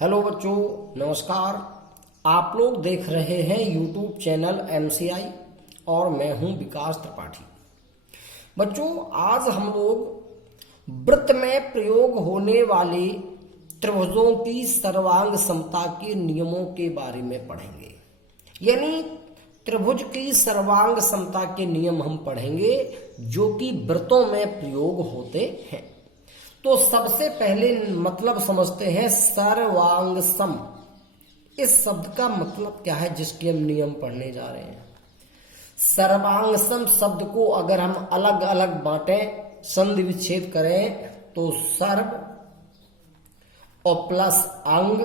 Hello बच्चों, नमस्कार। आप लोग देख रहे हैं यूट्यूब चैनल एमसीआई और मैं हूं विकास त्रिपाठी। बच्चों, आज हम लोग वृत्त में प्रयोग होने वाले त्रिभुजों की सर्वांग समता के नियमों के बारे में पढ़ेंगे। यानी त्रिभुज की सर्वांग समता के नियम हम पढ़ेंगे जो कि वृत्तों में प्रयोग होते हैं। तो सबसे पहले मतलब समझते हैं सर्वांग सम। इस शब्द का मतलब क्या है जिसके हम नियम पढ़ने जा रहे हैं। सर्वांग सम शब्द को अगर हम अलग अलग बांटें, संधि विच्छेद करें तो सर्व और प्लस अंग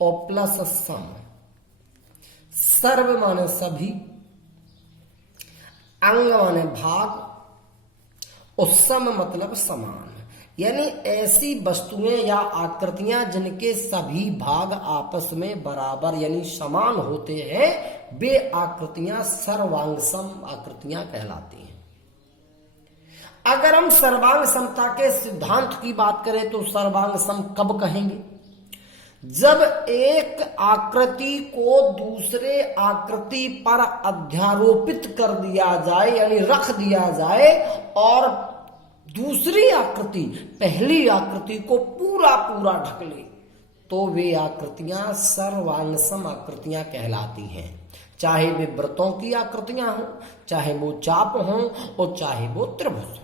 और प्लस सम। सर्व माने सभी, अंग माने भाग और सम मतलब समान। यानी ऐसी वस्तुएं या आकृतियां जिनके सभी भाग आपस में बराबर यानी समान होते हैं, वे आकृतियां सर्वांग सम आकृतियां कहलाती हैं। अगर हम सर्वांग समता के सिद्धांत की बात करें तो सर्वांग सम कब कहेंगे? जब एक आकृति को दूसरे आकृति पर अध्यारोपित कर दिया जाए यानी रख दिया जाए और दूसरी आकृति पहली आकृति को पूरा पूरा ढक ले तो वे आकृतियां सर्वांगसम आकृतियां कहलाती हैं। चाहे वे वृत्तों की आकृतियां हों, चाहे वो चाप हों और चाहे वो त्रिभुज।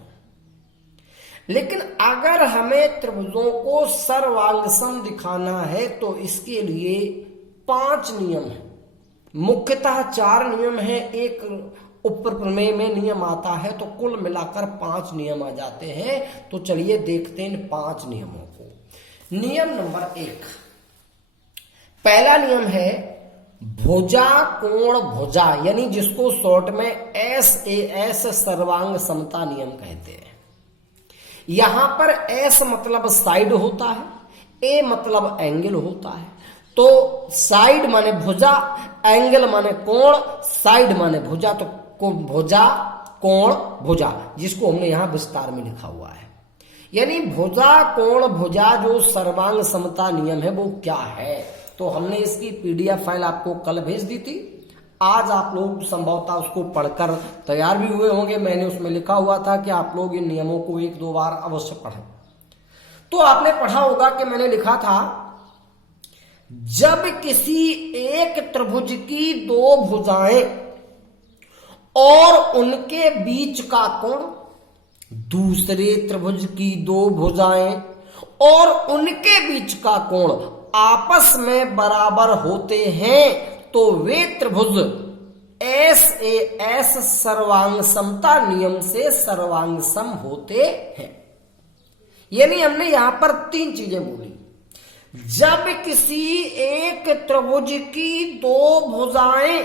लेकिन अगर हमें त्रिभुजों को सर्वांगसम दिखाना है तो इसके लिए 5 नियम है। मुख्यतः 4 नियम है, एक ऊपर प्रमेय में नियम आता है, तो कुल मिलाकर 5 नियम आ जाते हैं। तो चलिए देखते हैं इन 5 नियमों को। नियम नंबर 1, पहला नियम है भुजा कोण भुजा, यानी जिसको शॉर्ट में SAS सर्वांग समता नियम कहते हैं। यहां पर S मतलब साइड होता है, A मतलब एंगल होता है। तो साइड माने भुजा, एंगल माने कोण, साइड माने भुजा, तो भुजा कोण भुजा, जिसको हमने यहां विस्तार में लिखा हुआ है। यानी भुजा कोण भुजा जो सर्वांग समता नियम है वो क्या है, तो हमने इसकी PDF फाइल आपको कल भेज दी थी। आज आप लोग संभवतः उसको पढ़कर तैयार भी हुए होंगे। मैंने उसमें लिखा हुआ था कि आप लोग इन नियमों को 1-2 बार अवश्य पढ़ें। तो आपने पढ़ा होगा कि मैंने लिखा था, जब किसी एक त्रिभुज की 2 भुजाएं और उनके बीच का कोण दूसरे त्रिभुज की 2 भुजाएं और उनके बीच का कोण आपस में बराबर होते हैं तो वे त्रिभुज SAS सर्वांग समता नियम से सर्वांग सम होते हैं। यानी हमने यहां पर 3 चीजें बोली। जब किसी एक त्रिभुज की 2 भुजाएं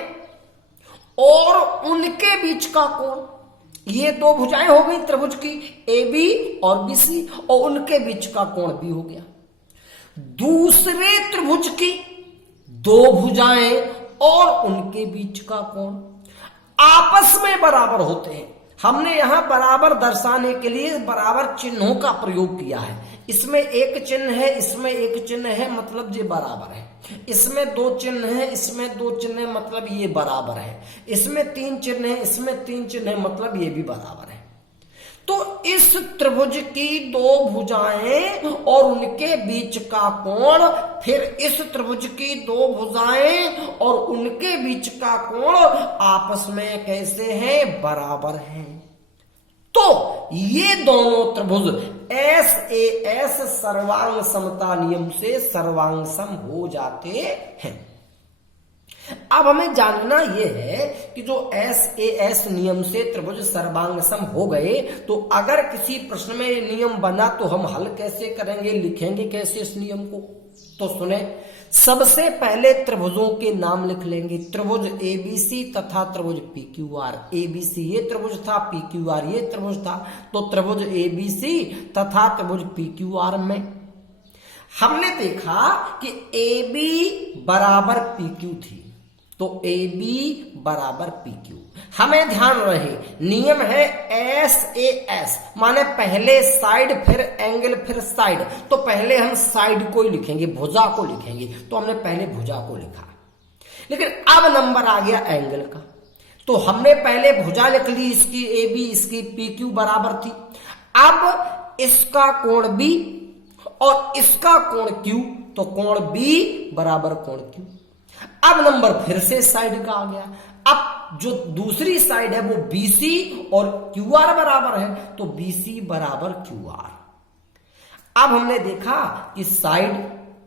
और उनके बीच का कोण, ये 2 भुजाएं हो गई त्रिभुज की AB और BC और उनके बीच का कोण भी हो गया। दूसरे त्रिभुज की 2 भुजाएं और उनके बीच का कोण आपस में बराबर होते हैं। हमने यहां बराबर दर्शाने के लिए बराबर चिन्हों का प्रयोग किया है। इसमें एक चिन्ह है, इसमें एक चिन्ह है, मतलब ये बराबर है। इसमें 2 चिन्ह है, इसमें 2 चिन्ह है, मतलब ये बराबर है। इसमें 3 चिन्ह है, इसमें 3 चिन्ह है, मतलब ये भी बराबर है। तो इस त्रिभुज की 2 भुजाएं और उनके बीच का कोण, फिर इस त्रिभुज की 2 भुजाएं और उनके बीच का कोण आपस में कैसे हैं? बराबर हैं। तो ये दोनों त्रिभुज SAS सर्वांग समता नियम से सर्वांग सम हो जाते हैं। अब हमें जानना यह है कि जो SAS नियम से त्रिभुज सर्वांग सम हो गए, तो अगर किसी प्रश्न में नियम बना तो हम हल कैसे करेंगे, लिखेंगे कैसे इस नियम को? तो सुने, सबसे पहले त्रिभुजों के नाम लिख लेंगे। त्रिभुज ABC तथा त्रिभुज PQR। ABC ये त्रिभुज था, PQR ये त्रिभुज था। तो त्रिभुज ABC तथा त्रिभुज PQR में हमने देखा कि AB बराबर PQ थी, तो ए बी बराबर पी क्यू। हमें ध्यान रहे नियम है एस ए एस, माने पहले साइड फिर एंगल फिर साइड। तो पहले हम साइड को ही लिखेंगे, भुजा को लिखेंगे, तो हमने पहले भुजा को लिखा। लेकिन अब नंबर आ गया एंगल का, तो हमने पहले भुजा लिख ली इसकी ए बी, इसकी पी क्यू बराबर थी। अब इसका कोण बी और इसका कोण क्यू, तो कोण बी बराबर कोण क्यू। अब नंबर फिर से साइड का आ गया। अब जो दूसरी साइड है वो BC और QR बराबर है, तो BC बराबर QR। अब हमने देखा कि साइड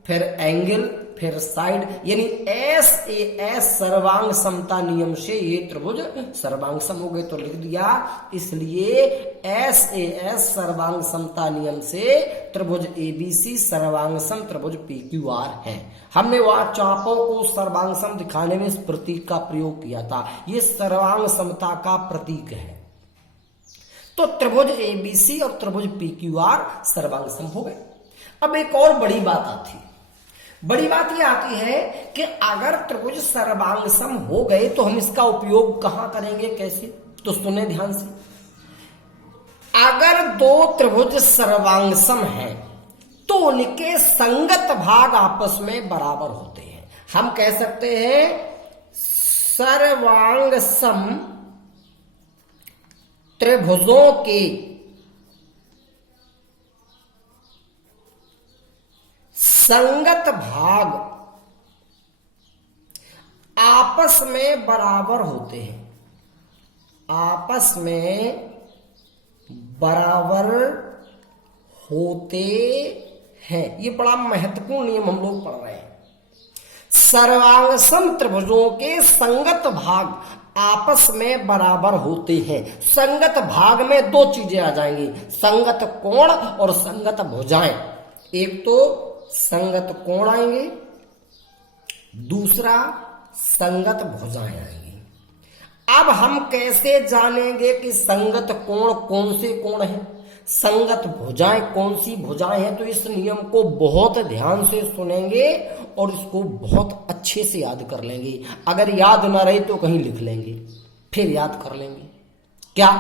फिर एंगल फिर साइड, यानी SAS सर्वांग समता नियम से ये त्रिभुज सर्वांग सम हो गए, तो लिख दिया। इसलिए SAS सर्वांग समता नियम से त्रिभुज ABC सर्वांग सम त्रिभुज PQR है। हमने वहां चापों को सर्वांग सम दिखाने में इस प्रतीक का प्रयोग किया था, ये सर्वांग समता का प्रतीक है। तो त्रिभुज ABC और त्रिभुज PQR सर्वांग सम हो गए। अब एक और बड़ी बात आती है, बड़ी बात यह आती है कि अगर त्रिभुज सर्वांगसम हो गए तो हम इसका उपयोग कहां करेंगे, कैसे? तो सुने ध्यान से। अगर दो त्रिभुज सर्वांगसम हैं तो उनके संगत भाग आपस में बराबर होते हैं। हम कह सकते हैं सर्वांगसम त्रिभुजों के संगत भाग आपस में बराबर होते हैं, आपस में बराबर होते हैं। ये बड़ा महत्वपूर्ण नियम हम लोग पढ़ रहे हैं। सर्वांगसम त्रिभुजों के संगत भाग आपस में बराबर होते हैं। संगत भाग में दो चीजें आ जाएंगी, संगत कोण और संगत भुजाएं। एक तो संगत कोण आएंगे, दूसरा संगत भुजाएं आएंगी। अब हम कैसे जानेंगे कि संगत कोण कौन से कोण हैं, संगत भुजाएं कौन सी भुजाएं हैं? तो इस नियम को बहुत ध्यान से सुनेंगे और इसको बहुत अच्छे से याद कर लेंगे। अगर याद ना रहे तो कहीं लिख लेंगे, फिर याद कर लेंगे। क्या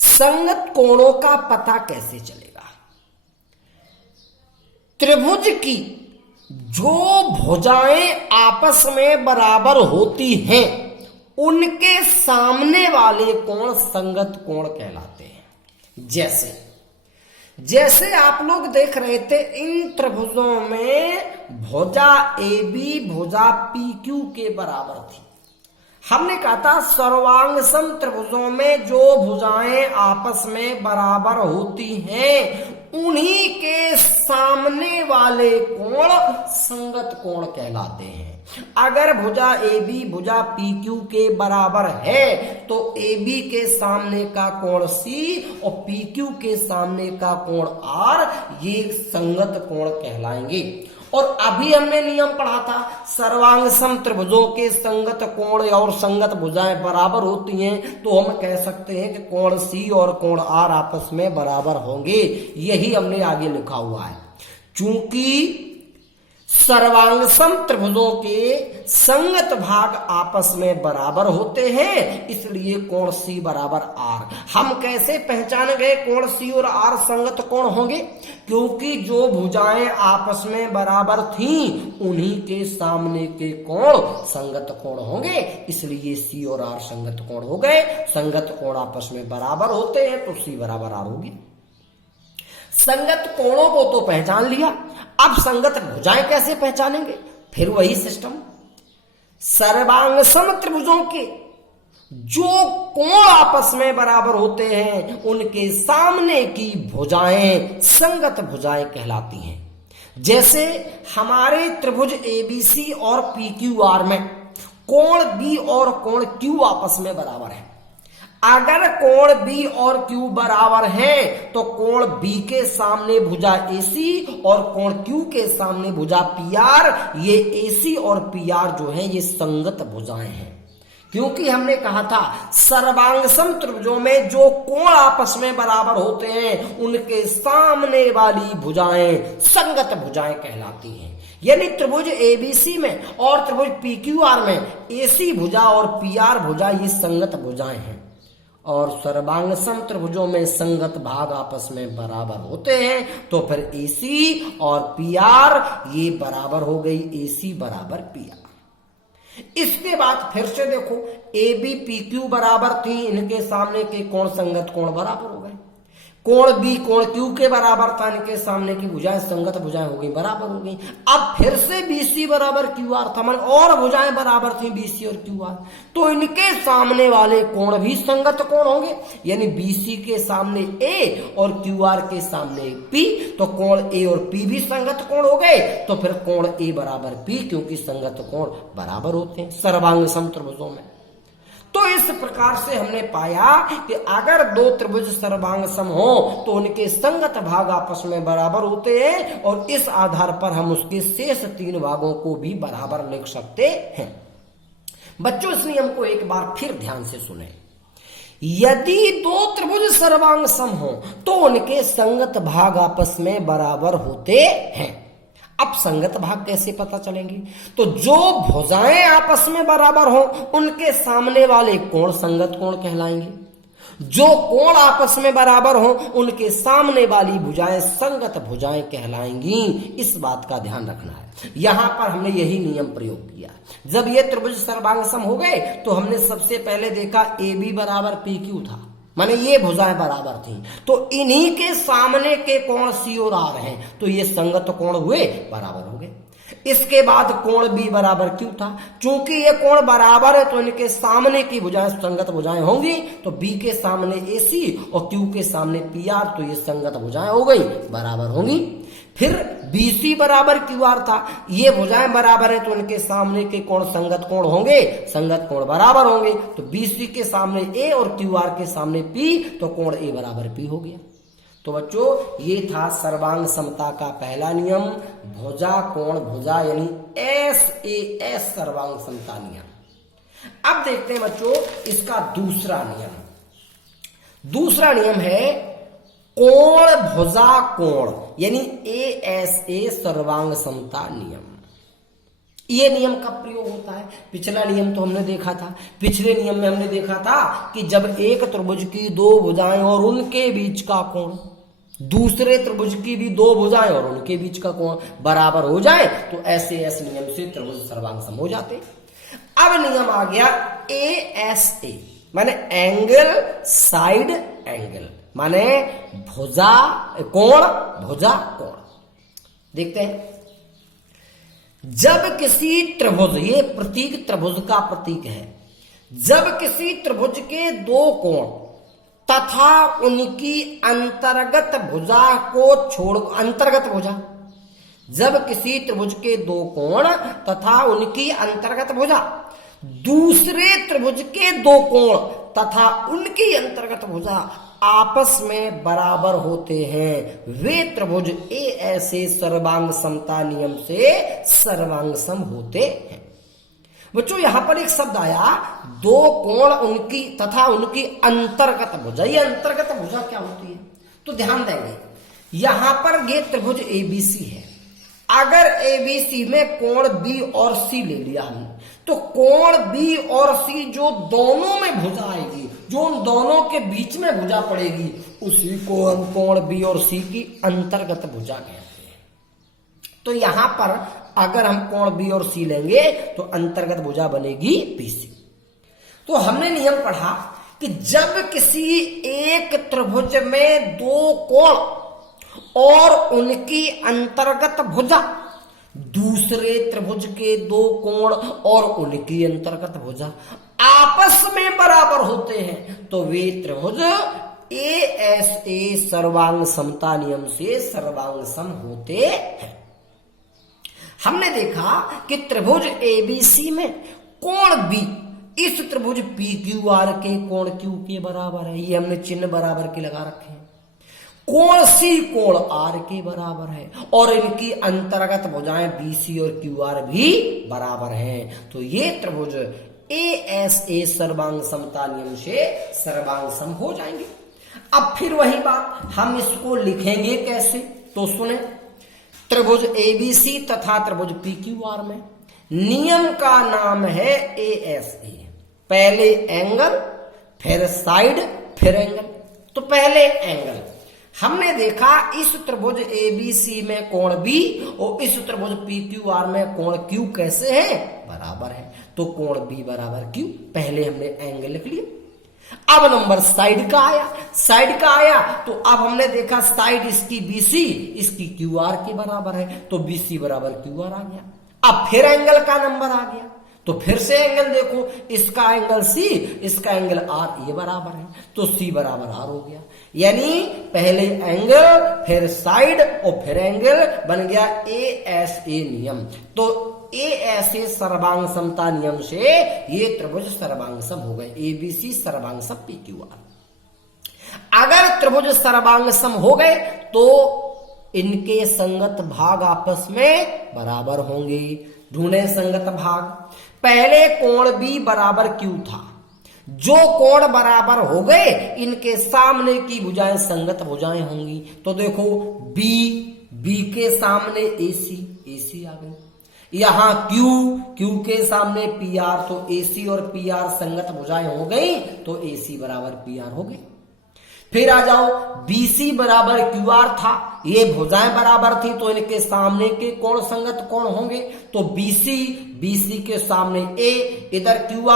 संगत कोणों का पता कैसे चलेगा? त्रिभुज की जो भुजाएं आपस में बराबर होती हैं उनके सामने वाले कोण संगत कोण कहलाते हैं। जैसे आप लोग देख रहे थे, इन त्रिभुजों में भुजा AB भुजा PQ के बराबर थी। हमने कहा था सर्वांगसम त्रिभुजों में जो भुजाएं आपस में बराबर होती हैं उन्हीं के सामने वाले कोण संगत कोण कहलाते हैं। अगर भुजा AB भुजा PQ के बराबर है तो AB के सामने का कोण C और PQ के सामने का कोण R, ये संगत कोण कहलाएंगे। और अभी हमने नियम पढ़ा था, सर्वांगसम त्रिभुजों के संगत कोण और संगत भुजाएं बराबर होती हैं, तो हम कह सकते हैं कि कोण C और कोण R आपस में बराबर होंगे। यही हमने आगे लिखा हुआ है। चूंकि सर्वांगसम त्रिभुजों के संगत भाग आपस में बराबर होते हैं, इसलिए कोण C बराबर R। हम कैसे पहचान गए कोण C और R संगत कोण होंगे? क्योंकि जो भुजाएं आपस में बराबर थीं उन्हीं के सामने के कोण संगत कोण होंगे, इसलिए C और R संगत कोण हो गए। संगत कोण आपस में बराबर होते हैं तो C बराबर R होगी। संगत कोणों को तो पहचान लिया, अब संगत भुजाएं कैसे पहचानेंगे? फिर वही सिस्टम, सर्वांगसम त्रिभुजों के जो कोण आपस में बराबर होते हैं उनके सामने की भुजाएं संगत भुजाएं कहलाती हैं। जैसे हमारे त्रिभुज ABC और PQR में कोण B और कोण Q आपस में बराबर है। अगर कोण B और Q बराबर है तो कोण B के सामने भुजा AC और कोण Q के सामने भुजा PR, ये AC और PR जो है ये संगत भुजाएं हैं। क्योंकि हमने कहा था सर्वांग सम त्रिभुजों में जो कोण आपस में बराबर होते हैं उनके सामने वाली भुजाएं संगत भुजाएं कहलाती हैं। यानी त्रिभुज एबीसी में और त्रिभुज पीक्यूआर में एसी भुजा और पीआर भुजा ये संगत भुजाएं हैं, और सर्वांग सम त्रिभुजों में संगत भाग आपस में बराबर होते हैं, तो फिर एसी और पीआर ये बराबर हो गई, एसी बराबर पीआर। इसके बाद फिर से देखो ए बी पी क्यू बराबर थी, इनके सामने के कोण संगत कोण बराबर हो गए। कोण बी कोण क्यू के बराबर था, इनके सामने की भुजाएं संगत भुजाएं हो गई, बराबर हो गई। अब फिर से बीसी बराबर क्यू आर था, मतलब और भुजाएं बराबर थी बीसी और क्यू आर, तो इनके सामने वाले कोण भी संगत कोण होंगे। यानी बीसी के सामने ए और क्यू आर के सामने पी, तो कोण ए और पी भी संगत कोण हो गए। तो फिर कोण ए बराबर पी, क्योंकि संगत कोण बराबर होते हैं सर्वांग सम त्रिभुजों में। तो इस प्रकार से हमने पाया कि अगर दो त्रिभुज सर्वांग सम हो तो उनके संगत भाग आपस में बराबर होते हैं, और इस आधार पर हम उसके शेष 3 भागों को भी बराबर लिख सकते हैं। बच्चों इस नियम को एक बार फिर ध्यान से सुने। यदि दो त्रिभुज सर्वांग सम हो तो उनके संगत भाग आपस में बराबर होते हैं। अब संगत भाग कैसे पता चलेंगे? तो जो भुजाएं आपस में बराबर हो उनके सामने वाले कोण संगत कोण कहलाएंगे, जो कोण आपस में बराबर हो उनके सामने वाली भुजाएं संगत भुजाएं कहलाएंगी। इस बात का ध्यान रखना है। यहां पर हमने यही नियम प्रयोग किया। जब ये त्रिभुज सर्वांग सम हो गए तो हमने सबसे पहले देखा ए बी बराबर पी क्यू था, माने ये भुजाएं बराबर थी, तो इन्हीं के सामने के कोण सी और आर हैं, तो ये संगत कोण हुए, बराबर हो गए। इसके बाद कोण बी बराबर क्यू था, चूंकि ये कोण बराबर है तो इनके सामने की भुजाएं संगत भुजाएं होंगी, तो बी के सामने एसी और क्यू के सामने पी आर, तो ये संगत भुजाएं हो गई, बराबर होंगी। फिर बीसी बराबर क्यू आर था, ये भुजाएं बराबर है तो इनके सामने के कोण संगत कोण होंगे, संगत कोण बराबर होंगे, तो बीसी के सामने ए और क्यू आर के सामने पी, तो कोण ए बराबर पी हो गया। तो बच्चों ये था सर्वांग समता का पहला नियम, भुजा कोण भुजा, यानी एस ए एस सर्वांग समता नियम। अब देखते हैं बच्चों इसका दूसरा नियम। दूसरा नियम है कोण भुजा कोण, यानी ए एस ए सर्वांग समता नियम। ये नियम कब प्रयोग होता है? पिछला नियम तो हमने देखा था, पिछले नियम में हमने देखा था कि जब एक त्रिभुज की 2 भुजाएं और उनके बीच का कोण दूसरे त्रिभुज की भी 2 भुजाएं और उनके बीच का कोण बराबर हो जाए तो ऐसे एस नियम से त्रिभुज सर्वांग सम हो जाते। अब नियम आ गया ए एस ए, माने एंगल साइड एंगल, माने भुजा कोण भुजा कोण। देखते हैं, जब किसी त्रिभुज, ये प्रतीक त्रिभुज का प्रतीक है, जब किसी त्रिभुज के 2 कोण तथा उनकी अंतर्गत भुजा को छोड़, अंतर्गत भुजा, जब किसी त्रिभुज के 2 कोण तथा उनकी अंतर्गत भुजा दूसरे त्रिभुज के 2 कोण तथा उनकी अंतर्गत भुजा आपस में बराबर होते हैं, वे त्रिभुज ए ऐसे सर्वांग समता नियम से सर्वांग सम होते हैं। बच्चों यहां पर एक शब्द आया 2 कोण उनकी तथा उनकी अंतर्गत भुजा। ये अंतर्गत भुजा क्या होती है? तो ध्यान देंगे, यहां पर ये त्रिभुज एबीसी है। अगर एबीसी में कोण बी और सी ले लिया हमने, तो कोण बी और सी जो दोनों में भुजा आएगी, जो उन दोनों के बीच में भुजा पड़ेगी, उसी को हम कोण बी और सी की अंतर्गत भुजा कहते हैं। तो यहां पर अगर हम कोण बी और सी लेंगे तो अंतर्गत भुजा बनेगी बीसी। तो हमने नियम पढ़ा कि जब किसी एक त्रिभुज में 2 कोण और उनकी अंतर्गत भुजा दूसरे त्रिभुज के 2 कोण और उनकी अंतर्गत भुजा आपस में बराबर होते हैं, तो वे त्रिभुज ए एस ए सर्वांग समता नियम से सर्वांग सम होते हैं। हमने देखा कि त्रिभुज एबीसी में कोण बी इस त्रिभुज पी क्यू आर के कोण क्यू के बराबर है, ये हमने चिन्ह बराबर के लगा रखे हैं। कोण सी कोण आर के बराबर है और इनकी अंतर्गत भुजाएं बी सी और क्यू आर भी बराबर हैं, तो ये त्रिभुज ए एस ए सर्वांग समता नियम से सर्वांग सम हो जाएंगे। अब फिर वही बात, हम इसको लिखेंगे कैसे, तो सुने, त्रिभुज एबीसी तथा त्रिभुज पीक्यूआर में नियम का नाम है ए एस ए। पहले एंगल, फिर साइड, फिर एंगल। तो पहले एंगल हमने देखा, इस त्रिभुज एबीसी में कोण बी और इस त्रिभुज पीक्यूआर में कोण क्यू कैसे है, बराबर है। तो कोण बी बराबर क्यू, पहले हमने एंगल लिख लिया। अब नंबर साइड का आया, साइड का आया तो अब हमने देखा साइड इसकी बीसी इसकी क्यूआर के बराबर है, तो बीसी बराबर क्यूआर आ गया। अब फिर एंगल का नंबर आ गया, तो फिर से एंगल देखो, इसका एंगल सी इसका एंगल आर, ये बराबर है, तो सी बराबर आर हो गया। यानी पहले एंगल, फिर साइड और फिर एंगल, बन गया ए एस ए नियम। तो ए एस ए सर्वांग समता नियम से ये त्रिभुज सर्वांग सम हो गए, एबीसी सर्वांग सम पीक्यूआर। अगर त्रिभुज सर्वांग सम हो गए तो इनके संगत भाग आपस में बराबर होंगे। ढूंढे संगत भाग। पहले कोण बी बराबर क्यू था, जो कोण बराबर हो गए इनके सामने की भुजाएं संगत भुजाएं होंगी। तो देखो बी, बी के सामने एसी, एसी आ गई। यहां क्यू, क्यू के सामने पी आर, तो एसी और पी आर संगत भुजाएं हो गई, तो एसी बराबर पी आर हो गई। फिर आ जाओ, बीसी बराबर क्यू आर था, ये भुजाएं बराबर थी, तो इनके सामने के कोण संगत कोण होंगे। तो बीसी, बीसी के सामने ए, इधर क्यू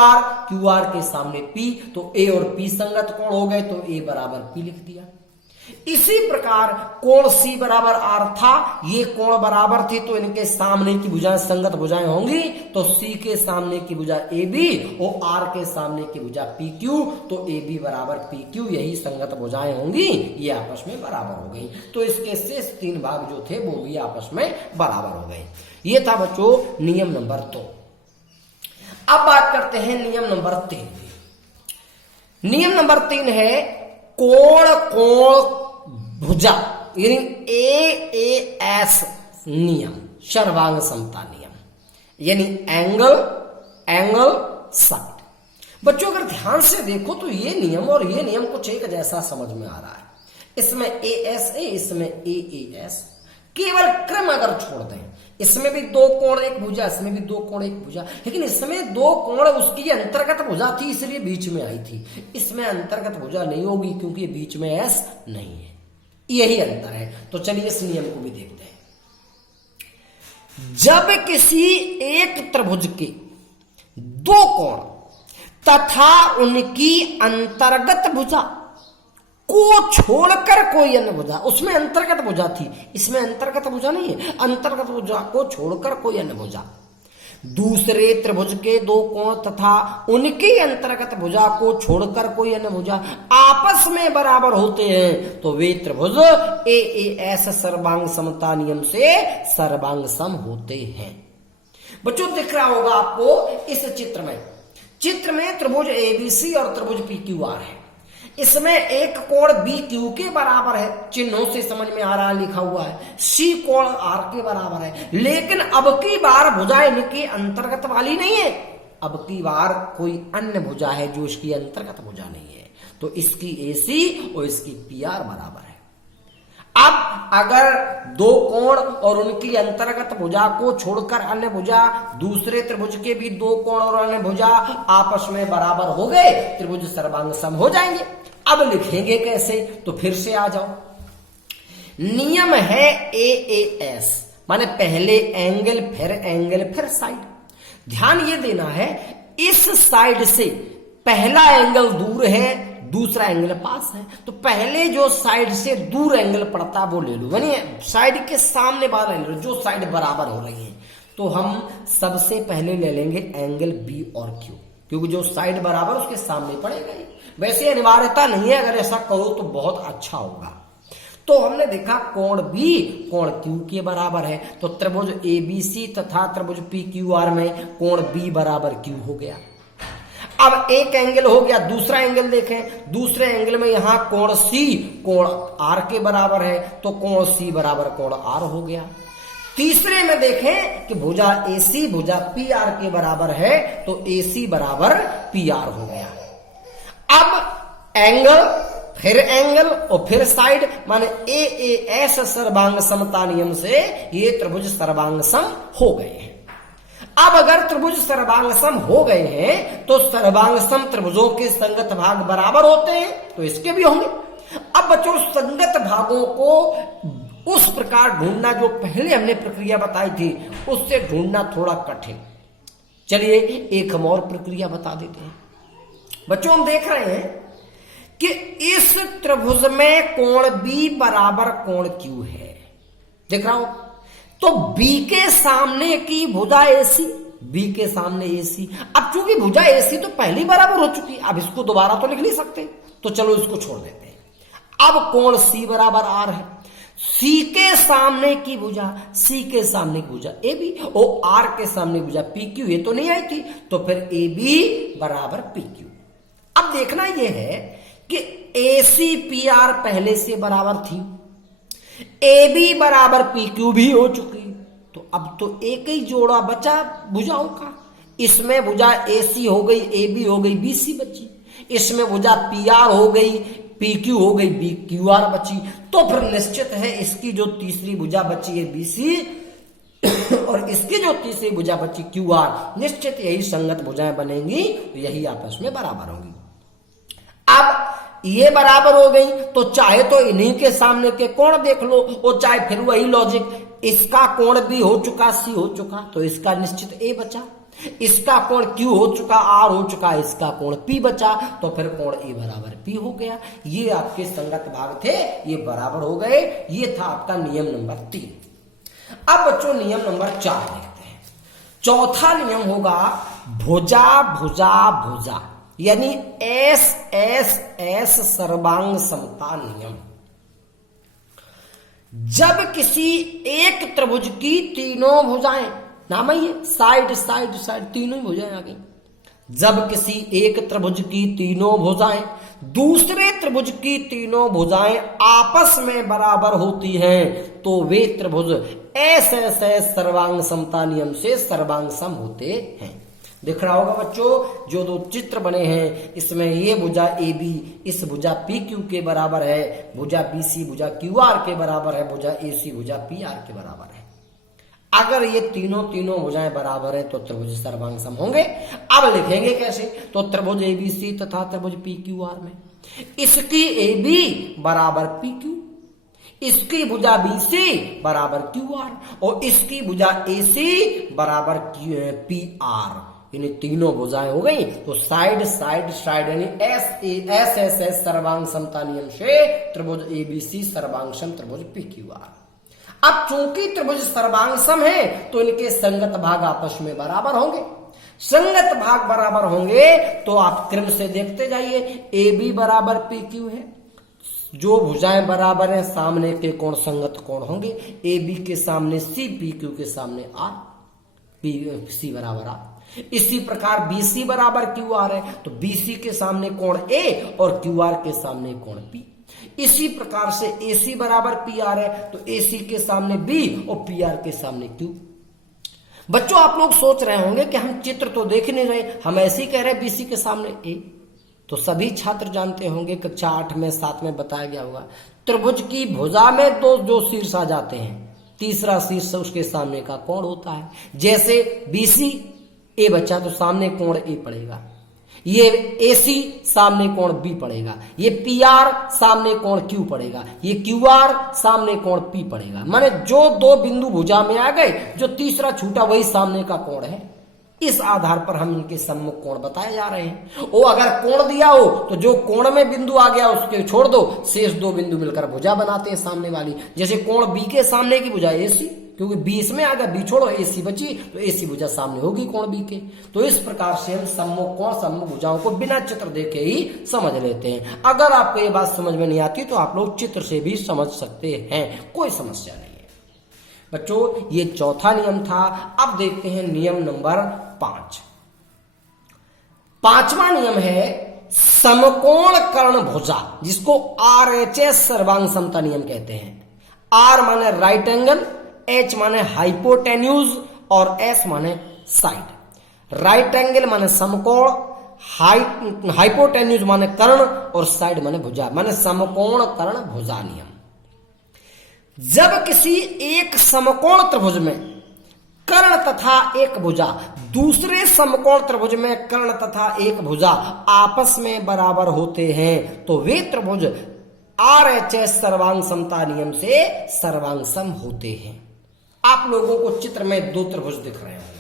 आर के सामने पी, तो ए और पी संगत कोण हो गए, तो ए बराबर पी लिख दिया। इसी प्रकार कोण सी बराबर आर था, ये कोण बराबर थी, तो इनके सामने की भुजाएं संगत भुजाएं होंगी। तो सी के सामने की भुजा ए बी और आर के सामने की भुजा पी क्यू, तो ए बी बराबर पी क्यू, यही संगत भुजाएं होंगी, ये आपस में बराबर हो गई। तो इसके शेष तीन भाग जो थे वो भी आपस में बराबर हो गए। ये था बच्चों नियम नंबर 2। अब बात करते हैं नियम नंबर 3। नियम नंबर 3 है कोण कोण भुजा, यानी ए एस नियम, सर्वांग समता नियम, यानी एंगल, एंगल, साइड। बच्चों अगर ध्यान से देखो तो ये नियम और ये नियम कुछ एक जैसा समझ में आ रहा है। इसमें ए एस ए, इसमें ए एस, केवल क्रम अगर छोड़ दें, इसमें भी दो कोण एक भुजा, इसमें भी दो कोण एक भुजा, लेकिन इसमें दो कोण उसकी अंतर्गत भुजा थी इसलिए बीच में आई थी। इसमें अंतर्गत भुजा नहीं होगी क्योंकि बीच में एस नहीं है, यही अंतर है। तो चलिए इस नियम को भी देखते हैं। जब किसी एक त्रिभुज के दो कोण तथा उनकी अंतर्गत भुजा को छोड़कर कोई अन्य भुजा, उसमें अंतर्गत भुजा थी, इसमें अंतर्गत भुजा नहीं है, अंतर्गत भुजा को छोड़कर कोई अन्य भुजा, दूसरे त्रिभुज के दो कोण तथा उनकी अंतर्गत भुजा को छोड़कर कोई अन्य भुजा आपस में बराबर होते हैं, तो वे त्रिभुज ए एस सर्वांग समता नियम से सर्वांग सम होते हैं। बच्चों दिख रहा होगा आपको इस चित्र में त्रिभुज एबीसी और त्रिभुज पीक्यूआर है। इसमें एक कोण बी क्यू के बराबर है, चिन्हों से समझ में आ रहा है, लिखा हुआ है। सी कोण आर के बराबर है, लेकिन अब की बार भुजा इनके अंतर्गत वाली नहीं है, अब की बार कोई अन्य भुजा है जो इसकी अंतर्गत भुजा नहीं है, तो इसकी एसी और इसकी पी आर बराबर है। अब अगर दो कोण और उनकी अंतर्गत भुजा को छोड़कर अन्य भुजा, दूसरे त्रिभुज के भी दो कोण और अन्य भुजा आपस में बराबर हो गए, त्रिभुज सर्वांग सम हो जाएंगे। अब लिखेंगे कैसे, तो फिर से आ जाओ। नियम है ए एस, माने पहले एंगल फिर साइड। ध्यान ये देना है, इस साइड से पहला एंगल दूर है, दूसरा एंगल पास है, तो पहले जो साइड से दूर एंगल पड़ता है वो ले लो, यानी साइड के सामने वाला एंगल, जो साइड बराबर हो रही है। तो हम सबसे पहले ले लेंगे एंगल बी और क्यू, क्योंकि जो साइड बराबर उसके सामने पड़ेगा ही। वैसे अनिवार्यता नहीं है, अगर ऐसा करो तो बहुत अच्छा होगा। तो हमने देखा कोण बी कोण क्यू के बराबर है, तो त्रिभुज एबीसी तथा त्रिभुज पीक्यूआर में कोण बी बराबर क्यू हो गया। अब एक एंगल हो गया, दूसरा एंगल देखें, दूसरे एंगल में यहां कोण सी कोण आर के बराबर है, तो कोण सी बराबर कोण आर हो गया। तीसरे में देखें कि भुजा AC भुजा PR के बराबर है, तो AC बराबर PR हो गया। अब एंगल, फिर एंगल और फिर साइड, माने AAS सर्वांग समता नियम से ये त्रिभुज सर्वांग सम हो गए हैं। अब अगर त्रिभुज सर्वांग सम हो गए हैं तो सर्वांग सम त्रिभुजों के संगत भाग बराबर होते हैं, तो इसके भी होंगे। अब बच्चों संगत भागों को उस प्रकार ढूंढना जो पहले हमने प्रक्रिया बताई थी उससे ढूंढना थोड़ा कठिन। चलिए एक हम और प्रक्रिया बता देते हैं। बच्चों हम देख रहे हैं कि इस त्रिभुज में कोण B बराबर कोण Q है, देख रहा हो। तो B के सामने की भुजा AC, B के सामने AC। अब चूंकि भुजा AC तो पहली बराबर हो चुकी, अब इसको दोबारा तो लिख नहीं सकते, तो चलो इसको छोड़ देते हैं। अब कोण C बराबर R है। C के सामने की भुजा, C के सामने की भुजा AB और R के सामने भुजा PQ, ये तो नहीं आई थी, तो फिर AB बराबर PQ। अब देखना यह है कि AC PR पहले से बराबर थी, AB बराबर PQ भी हो चुकी, तो अब तो एक ही जोड़ा बचा भुजाओं का। इसमें भुजा AC हो गई, AB हो गई, BC बची। इसमें भुजा PR हो गई, PQ हो गई, BQR बची। तो फिर निश्चित है इसकी जो तीसरी भुजा बची है BC और इसकी जो तीसरी भुजा बची QR, निश्चित यही संगत भुजाएं बनेंगी, तो यही आपस में बराबर होंगी। अब ये बराबर हो गई तो चाहे तो इन्हीं के सामने के कोण देख लो, और चाहे फिर वही लॉजिक, इसका कोण भी हो चुका, C हो चुका, तो इसका निश्चित A बचा। इसका कोण Q हो चुका, R हो चुका, इसका कोण P बचा, तो फिर कोण A बराबर P हो गया। ये आपके संगत भाग थे, ये बराबर हो गए। ये था आपका नियम नंबर 3। अब बच्चों नियम नंबर 4 देखते हैं। चौथा नियम होगा भुजा भुजा भुजा, यानी SSS सर्वांग समता नियम। जब किसी एक त्रिभुज की तीनों भुजाएं, नाम है ये, साइड साइड साइड तीनों ही भुजाएं आ गई। जब किसी एक त्रिभुज की तीनों भुजाएं दूसरे त्रिभुज की तीनों भुजाएं आपस में बराबर होती हैं, तो वे त्रिभुज SSS सर्वांग समता नियम से सर्वांग सम होते हैं। दिख रहा होगा बच्चों, जो दो चित्र बने हैं इसमें ये भुजा AB इस भुजा PQ के बराबर है, भुजा BC भुजा QR के बराबर है, भुजा AC भुजा PR के बराबर है। अगर ये तीनों भुजाएं बराबर है तो त्रिभुज सर्वांग सम होंगे। अब लिखेंगे कैसे, तो त्रिभुज ABC तथा त्रिभुज PQR में इसकी AB बराबर PQ, इसकी भुजा BC बराबर QR और इसकी भुजा AC बराबर PR, यानी तीनों भुजाएं हो गई। तो साइड साइड साइड यानी SSS सर्वांग समता नियम से त्रिभुज ABC सर्वांग सम त्रिभुज PQR। अब चूंकि त्रिभुज सर्वांग सम है तो इनके संगत भाग आपस में बराबर होंगे। संगत भाग बराबर होंगे तो आप क्रम से देखते जाइए। AB बराबर PQ है, जो भुजाएं बराबर हैं सामने के कोण संगत कोण होंगे। AB के सामने C, PQ के सामने R, C बराबर R। इसी प्रकार BC बराबर QR है, तो BC के सामने कोण A और QR के सामने कोण P। इसी प्रकार से AC बराबर PR है, तो AC के सामने B और PR के सामने Q। बच्चों आप लोग सोच रहे होंगे कि हम चित्र तो देख नहीं रहे, हम ऐसे ही कह रहे हैं BC के सामने A। तो सभी छात्र जानते होंगे, कक्षा 8 में 7 में बताया गया होगा, त्रिभुज की भुजा में दो शीर्ष आ जाते हैं, तीसरा शीर्ष उसके सामने का कोण होता है। जैसे BC A बचा तो सामने कोण A पड़ेगा, ये AC सामने कोण B पड़ेगा, ये PR सामने कोण Q पड़ेगा, ये QR सामने कोण P पड़ेगा। माने जो दो बिंदु भुजा में आ गए, जो तीसरा छूटा वही सामने का कोण है। इस आधार पर हम इनके सम्मुख कोण बताए जा रहे हैं। और अगर कोण दिया हो तो जो कोण में बिंदु आ गया उसके छोड़ दो, शेष दो बिंदु मिलकर भुजा बनाते हैं सामने वाली। जैसे कोण B के सामने की भुजा AC, क्योंकि B इसमें आ गया, B छोड़ो AC बची, तो AC भुजा सामने होगी कोण B के। तो इस प्रकार से हम सम्मुख कोण सम्मुख भुजाओं को बिना चित्र देखे ही समझ लेते हैं। अगर आपको ये बात समझ में नहीं आती तो आप लोग चित्र से भी समझ सकते हैं, कोई समस्या नहीं है। बच्चों ये चौथा नियम था। अब देखते हैं नियम नंबर 5। पांचवा नियम है समकोण कर्ण भुजा, जिसको RHS सर्वांग समता नियम कहते हैं। R माने राइट एंगल, H माने हाइपोटेन्यूज और S माने साइड। राइट एंगल माने समकोण, हाइपोटेन्यूज माने कर्ण और साइड माने भुजा, माने समकोण कर्ण भुजा नियम। जब किसी एक समकोण त्रिभुज में कर्ण तथा एक भुजा दूसरे समकोण त्रिभुज में कर्ण तथा एक भुजा आपस में बराबर होते हैं तो वे त्रिभुज RHS सर्वांग समता नियम से सर्वांग सम होते हैं। आप लोगों को चित्र में दो त्रिभुज दिख रहे हैं,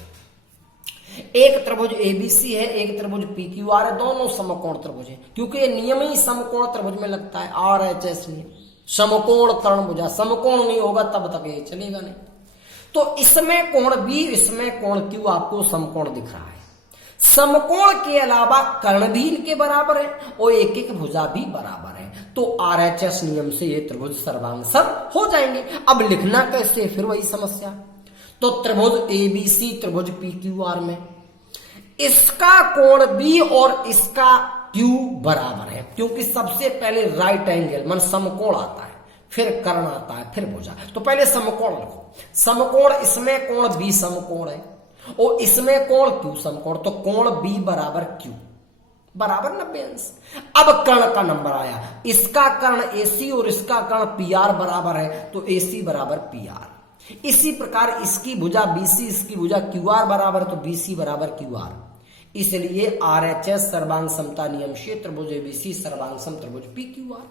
एक त्रिभुज ABC है, एक त्रिभुज PQR है, दोनों समकोण त्रिभुज है, क्योंकि ये नियम ही समकोण त्रिभुज में लगता है, RHS नियम। समकोण कर्ण भुजा, समकोण नहीं होगा तब तक ये चलेगा नहीं। तो इसमें कोण B, इसमें कोण Q आपको समकोण दिख रहा है। समकोण के अलावा कर्ण भी इनके बराबर है और एक एक भुजा भी बराबर है, तो RHS नियम से ये त्रिभुज सर्वांग सम हो जाएंगे। अब लिखना कैसे, फिर वही समस्या। तो त्रिभुज ABC त्रिभुज PQR में इसका कोण B और इसका Q बराबर है, क्योंकि सबसे पहले राइट एंगल मन समकोण आता है, फिर कर्ण आता है, फिर भुजा। तो पहले समकोण लिखो। समकोण, इसमें कोण B समकोण है और इसमें कोण Q समकोण, तो कोण B बराबर Q बराबर 90 अंश। अब कर्ण का नंबर आया, इसका कर्ण AC और इसका कर्ण PR बराबर है, तो AC बराबर PR। इसी प्रकार इसकी भुजा BC, इसकी भुजा QR बराबर, तो BC बराबर QR। इसलिए RHS सर्वांग समता नियम से त्रिभुज ABC सर्वांग सम त्रिभुज PQR।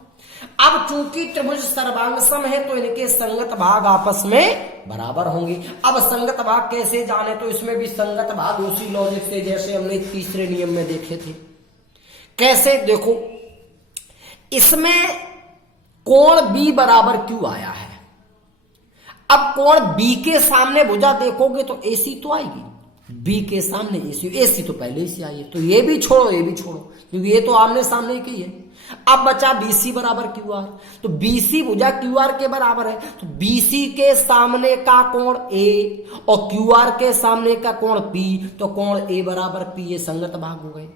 अब चूंकि त्रिभुज सर्वांग सम है तो इनके संगत भाग आपस में बराबर होंगे। अब संगत भाग कैसे जाने, तो इसमें भी संगत भाग उसी लॉजिक से जैसे हमने तीसरे नियम में देखे थे। कैसे, देखो इसमें कोण B बराबर Q आया है। अब कोण B के सामने भुजा देखोगे तो AC तो आएगी, B के सामने AC तो पहले से आई है, तो ये भी छोड़ो ये भी छोड़ो, क्योंकि ये तो आमने सामने की है। अब बचा BC बराबर QR, तो BC भुजा QR के बराबर है, तो BC के सामने का कोण A और QR के सामने का कोण P, तो कोण A बराबर P, ये संगत भाग हो गए।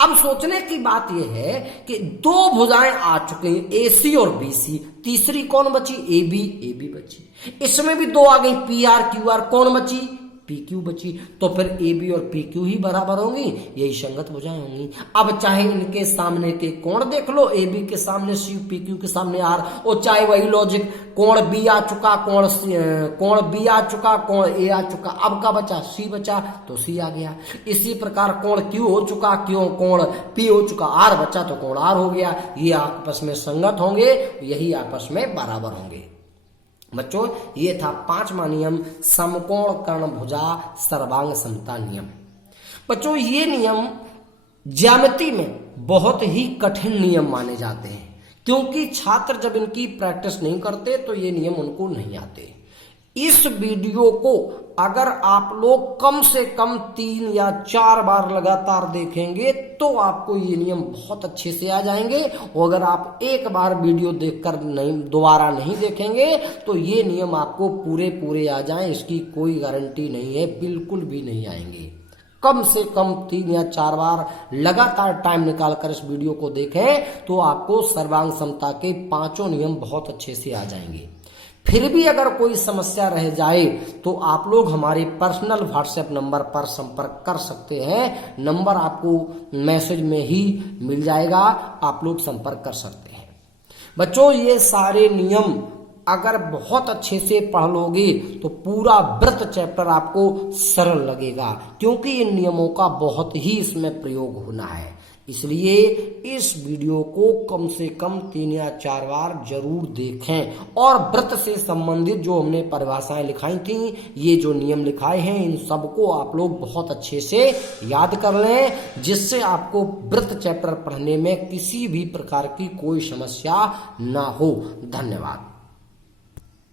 अब सोचने की बात यह है कि दो भुजाएं आ चुके हैं AC और BC, तीसरी कौन बची, AB बची। इसमें भी दो आ गई PR QR, कौन बची, PQ बची। तो फिर AB और PQ ही बराबर होंगी, यही संगत भुजाएं होंगी। अब चाहे इनके सामने के कोण देख लो, AB के सामने C, PQ के सामने R, और चाहे वही लॉजिक, कोण B आ चुका, कोण B आ चुका, कोण A आ चुका, अब का बचा C बचा, तो C आ गया। इसी प्रकार कोण Q हो चुका, क्यों कोण P हो चुका, R बचा तो कोण R हो गया। ये आपस में संगत होंगे, यही आपस में बराबर होंगे। बच्चों ये था 5वां नियम, समकोण कर्ण भुजा सर्वांग समता नियम। बच्चों ये नियम ज्यामिति में बहुत ही कठिन नियम माने जाते हैं, क्योंकि छात्र जब इनकी प्रैक्टिस नहीं करते तो ये नियम उनको नहीं आते। इस वीडियो को अगर आप लोग कम से कम 3 या 4 बार लगातार देखेंगे तो आपको ये नियम बहुत अच्छे से आ जाएंगे, और अगर आप एक बार वीडियो देखकर दोबारा नहीं देखेंगे तो ये नियम आपको पूरे आ जाएं, इसकी कोई गारंटी नहीं है, बिल्कुल भी नहीं आएंगे। कम से कम 3 या 4 बार लगातार टाइम निकालकर इस वीडियो को देखें तो आपको सर्वांग समता के 5 नियम बहुत अच्छे से आ जाएंगे। फिर भी अगर कोई समस्या रह जाए तो आप लोग हमारे पर्सनल व्हाट्सएप नंबर पर संपर्क कर सकते हैं। नंबर आपको मैसेज में ही मिल जाएगा, आप लोग संपर्क कर सकते हैं। बच्चों ये सारे नियम अगर बहुत अच्छे से पढ़ लोगे तो पूरा व्रत चैप्टर आपको सरल लगेगा, क्योंकि इन नियमों का बहुत ही इसमें प्रयोग होना है। इसलिए इस वीडियो को कम से कम 3 या 4 बार जरूर देखें, और व्रत से संबंधित जो हमने परिभाषाएं लिखाई थी, ये जो नियम लिखाए हैं, इन सबको आप लोग बहुत अच्छे से याद कर लें, जिससे आपको व्रत चैप्टर पढ़ने में किसी भी प्रकार की कोई समस्या ना हो। धन्यवाद।